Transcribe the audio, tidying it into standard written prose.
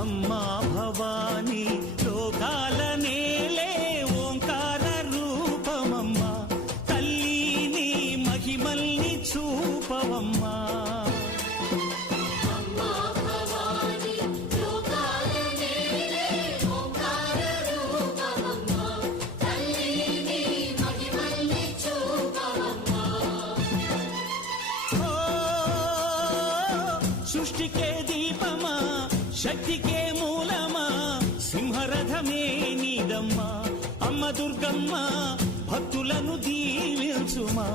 అమ్మా భవానీ లోకాల నేలే ఓంకార రూపమమ్మా తల్లి మహిమల్ని చూపవమ్మా సృష్టికే దీపమా శక్తికే మూలమా సింహరథమే నీదమ్మా అమ్మ దుర్గమ్మ భక్తులను దీవించుమా